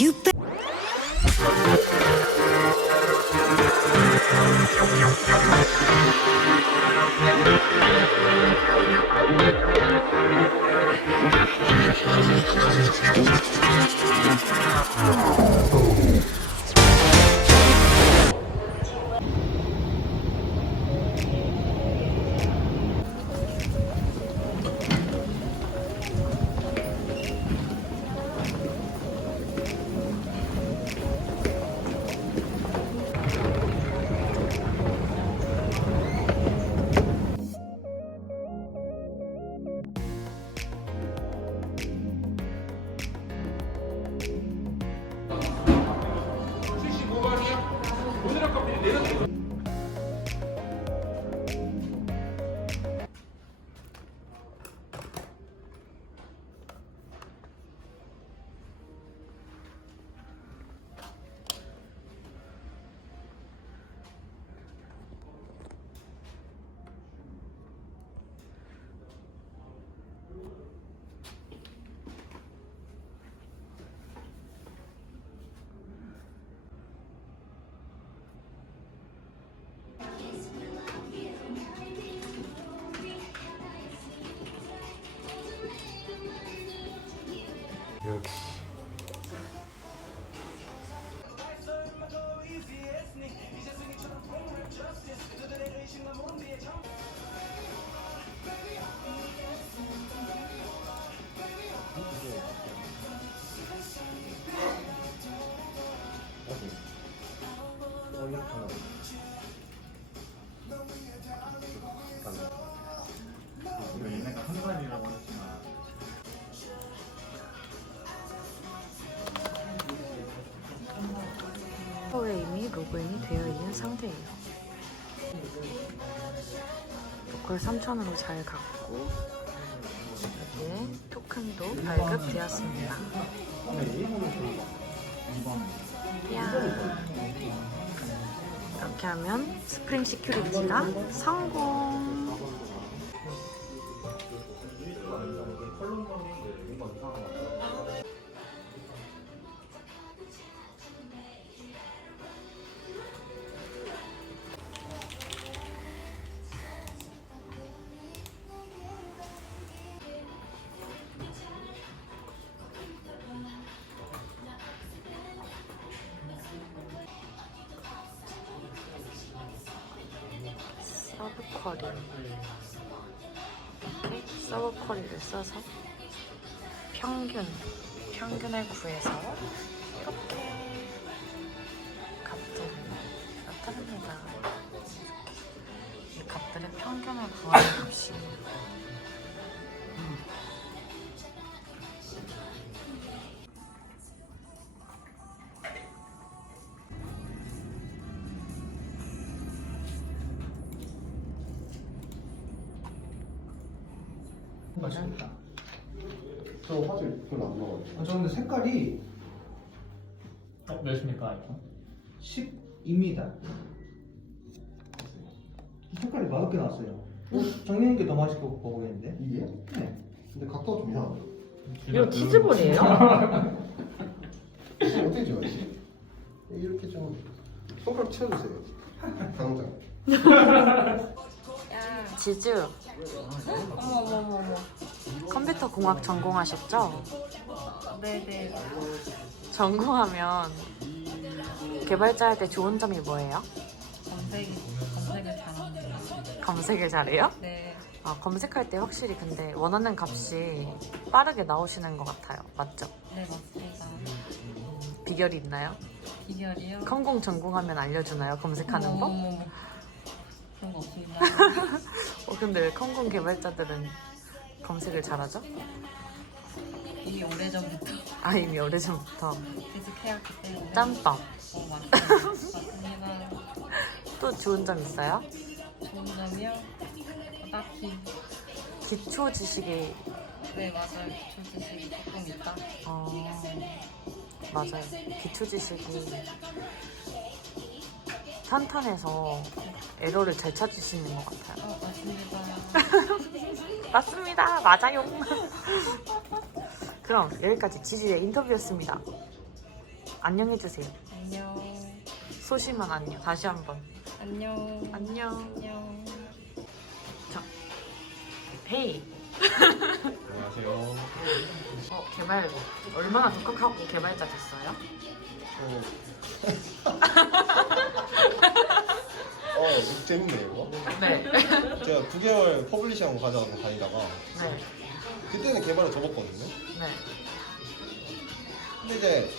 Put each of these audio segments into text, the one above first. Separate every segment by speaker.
Speaker 1: You bet.
Speaker 2: 에 로그인이 되어 있는 상태예요. 로컬 3,000으로 잘 갔고 이제 토큰도 발급되었습니다. 야 이렇게 하면 스프링 시큐리티가 성공. 이렇게 서브 쿼리를 써서 평균 평균을 구해서 이렇게 값들을 나타냅니다. 이 값들의 평균을 구하는 값이
Speaker 3: 맛있겠다.
Speaker 4: 저 화질 별로 안 나와요.
Speaker 3: 아, 저 근데 색깔이
Speaker 5: 어, 몇입니까 아이폰?
Speaker 3: 10입니다. 색깔이 맛없게 나왔어요. 어, 작년인 게더 맛있게 보이는데?
Speaker 4: 이게?
Speaker 3: 네.
Speaker 4: 근데 각도가 좀 이상하다.
Speaker 2: 이거 치즈볼이에요?
Speaker 4: 이거 어떻게 지어야지? 이렇게 좀 손가락 치워주세요. 당장.
Speaker 2: 지 즈 컴퓨터 공학 전공하셨죠?
Speaker 6: 네네.
Speaker 2: 전공하면 개발자 할 때 좋은 점이 뭐예요?
Speaker 6: 검색, 검색을 잘합니다.
Speaker 2: 검색을 잘해요?
Speaker 6: 네.
Speaker 2: 아, 검색할 때 확실히 근데 원하는 값이 빠르게 나오시는 것 같아요. 맞죠?
Speaker 6: 네, 맞습니다.
Speaker 2: 비결이 있나요?
Speaker 6: 비결이요?
Speaker 2: 컴공 전공하면 알려주나요? 검색하는 법?
Speaker 6: 어머머머. 그런 거 없습니다.
Speaker 2: 어, 근데 왜 컴공 개발자들은 검색을 잘하죠?
Speaker 6: 이미 오래전부터
Speaker 2: 아, 이미 오래전부터.
Speaker 6: 계속 해왔기 때문에.
Speaker 2: 짬밥.
Speaker 6: 어, 맞습니다.
Speaker 2: 또 좋은 점 있어요?
Speaker 6: 좋은 점이요? 어, 딱히.
Speaker 2: 기초 지식이,
Speaker 6: 네, 맞아요. 기초 지식이 조금 있다.
Speaker 2: 어, 맞아요. 기초 지식이 탄탄해서 에러를 잘 찾으시는 것 같아요.
Speaker 6: 어, 맞습니다.
Speaker 2: 맞습니다. 맞아요. 그럼 여기까지 지지의 인터뷰였습니다.
Speaker 7: 안녕해주세요.
Speaker 6: 안녕.
Speaker 7: 소심한 안녕. 다시 한번.
Speaker 6: 안녕.
Speaker 7: 안녕.
Speaker 6: 안녕.
Speaker 7: 헤이.
Speaker 4: 안녕하세요.
Speaker 7: 어, 개발 얼마나 독학하고 개발자 됐어요?
Speaker 4: 어, 어 이거 재밌네 이거.
Speaker 7: 네.
Speaker 4: 제가 9개월 퍼블리싱 과정 다니다가
Speaker 7: 네.
Speaker 4: 그때는 개발을 접었거든요.
Speaker 7: 네.
Speaker 4: 근데 이제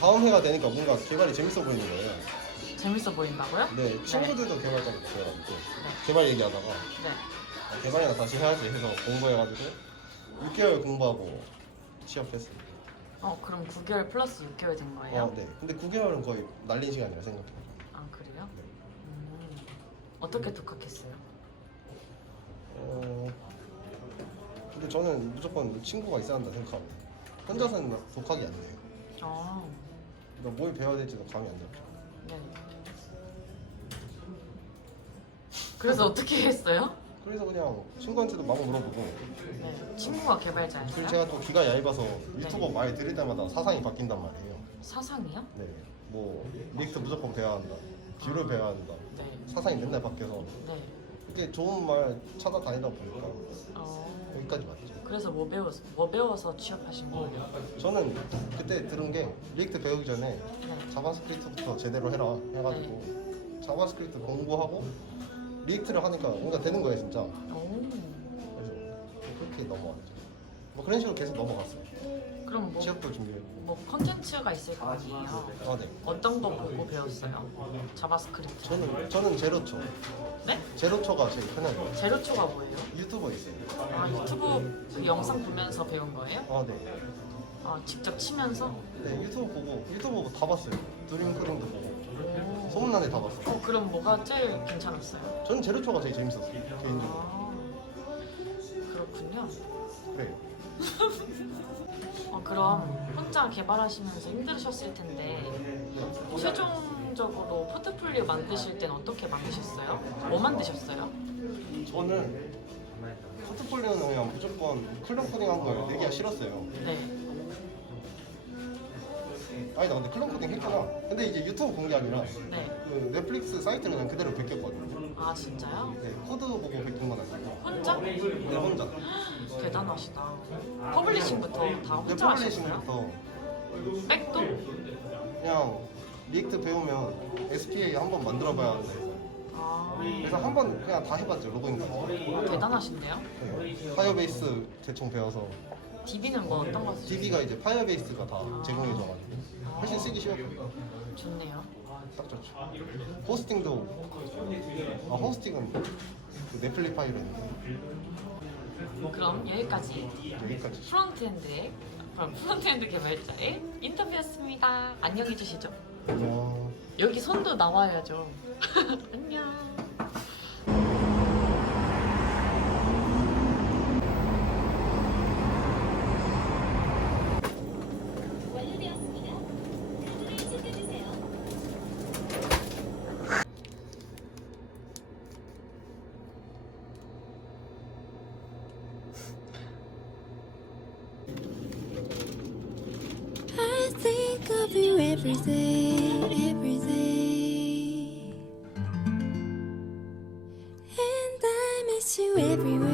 Speaker 4: 다음 해가 되니까 뭔가 개발이 재밌어 보이는 거예요.
Speaker 7: 재밌어 보인다고요?
Speaker 4: 네, 친구들도 개발자가 있어가지고
Speaker 7: 네.
Speaker 4: 개발 얘기하다가
Speaker 7: 네.
Speaker 4: 아, 개발이나 다시 해야지 해서 공부해가지고 6개월 공부하고 취업했어요.
Speaker 7: 어, 그럼 9개월 플러스 6개월 된 거예요?
Speaker 4: 어, 네. 근데 9개월은 거의 날린 시간이라 생각해요.
Speaker 7: 아, 그래요?
Speaker 4: 네.
Speaker 7: 음. 어떻게 독학했어요?
Speaker 4: 어, 근데 저는 무조건 친구가 있어야 한다 생각합니다. 혼자서는 독학이 안 돼요.
Speaker 7: 어,
Speaker 4: 그러니까 뭘 배워야 될지도 감이 안 잡죠.
Speaker 7: 네. 그래서 어떻게 했어요?
Speaker 4: 그래서 그냥 친구한테도 막 물어보고
Speaker 7: 네. 친구가?
Speaker 4: 그리고 제가 또 귀가 얇아서 유튜버 많이 들을 때마다 사상이 바뀐단 말이에요.
Speaker 7: 사상이요?
Speaker 4: 네, 뭐 리액트 무조건 배워야 한다, 뷰를 배워야 한다.
Speaker 7: 네.
Speaker 4: 사상이 맨날 바뀌어서
Speaker 7: 네.
Speaker 4: 그때 좋은 말 찾아다니다 보니까
Speaker 7: 어,
Speaker 4: 여기까지 왔죠.
Speaker 7: 그래서 뭐 배워서, 뭐 배워서 취업하신 거예요?
Speaker 4: 저는 그때 들은 게 리액트 배우기 전에
Speaker 7: 네.
Speaker 4: 자바스크립트부터 제대로 해라 해가지고 자바스크립트 공부하고 리액트를 하니까 뭔가 되는 거예요 진짜.
Speaker 7: 오,
Speaker 4: 그래서 그렇게 넘어왔죠. 뭐 그런 식으로 계속 넘어갔어요.
Speaker 7: 그럼 뭐,
Speaker 4: 취업도 준비했고.
Speaker 7: 뭐 컨텐츠가 있을 거 아니에요?
Speaker 4: 아 네.
Speaker 7: 어떤 거 보고 배웠어요? 자바스크립트.
Speaker 4: 저는 저는 제로초.
Speaker 7: 네?
Speaker 4: 제로초가 제일 편해요.
Speaker 7: 제로초가 뭐예요?
Speaker 4: 유튜버 있어요.
Speaker 7: 아 유튜브 그 영상 보면서 배운 거예요?
Speaker 4: 아 네.
Speaker 7: 아 직접 치면서?
Speaker 4: 네 유튜브 보고 유튜브 보고 다 봤어요. 드림 크림도 보고
Speaker 7: 오.
Speaker 4: 소문난에 다 봤어요.
Speaker 7: 어 그럼 뭐가 제일 괜찮았어요?
Speaker 4: 저는 제로초가 제일 재밌었어요. 개인적으로.
Speaker 7: 아 그렇군요.
Speaker 4: 그래요.
Speaker 7: 어 그럼 혼자 개발하시면서 힘드셨을 텐데 최종적으로 포트폴리오 만드실 땐 어떻게 만드셨어요? 뭐 만드셨어요?
Speaker 4: 저는 포트폴리오는 그냥 무조건 클럽 코딩 한 거예요. 내기가 싫었어요.
Speaker 7: 네.
Speaker 4: 아니다 근데 클럽 코딩 했구나. 근데 이제 유튜브 공개 아니라
Speaker 7: 네.
Speaker 4: 그 넷플릭스 사이트를 그냥 그대로 베꼈거든요.
Speaker 7: 아 진짜요?
Speaker 4: 네, 코드 보고 베낀 건 아니고
Speaker 7: 혼자?
Speaker 4: 네, 혼자.
Speaker 7: 대단하시다. 퍼블리싱부터 다
Speaker 4: 네,
Speaker 7: 혼자 하셨어요?
Speaker 4: 퍼블리싱부터
Speaker 7: 백도?
Speaker 4: 그냥 리액트 배우면 SPA 한 번 만들어봐야 하는데
Speaker 7: 아
Speaker 4: 그래서 한 번 그냥 다 해봤죠 로그인까지.
Speaker 7: 대단하신데요?
Speaker 4: 네, 파이어베이스 대충 배워서
Speaker 7: DB는 뭐 어떤 거 쓰세요?
Speaker 4: DB가 이제 파이어베이스가 다 제공해줘가지고 훨씬 쓰기 쉬웠고
Speaker 7: 좋네요.
Speaker 4: 딱 좋죠. 호스팅도 아 호스팅은 그 넷플릭 파일로 했는데
Speaker 7: 그럼 여기까지
Speaker 4: 여기까지.
Speaker 7: 프론트엔드의 그럼 프론트엔드 개발자의 인터뷰였습니다. 안녕히 주시죠.
Speaker 4: 안녕.
Speaker 7: 여기 손도 나와야죠. 안녕.
Speaker 1: Every day, every day. And I miss you everywhere.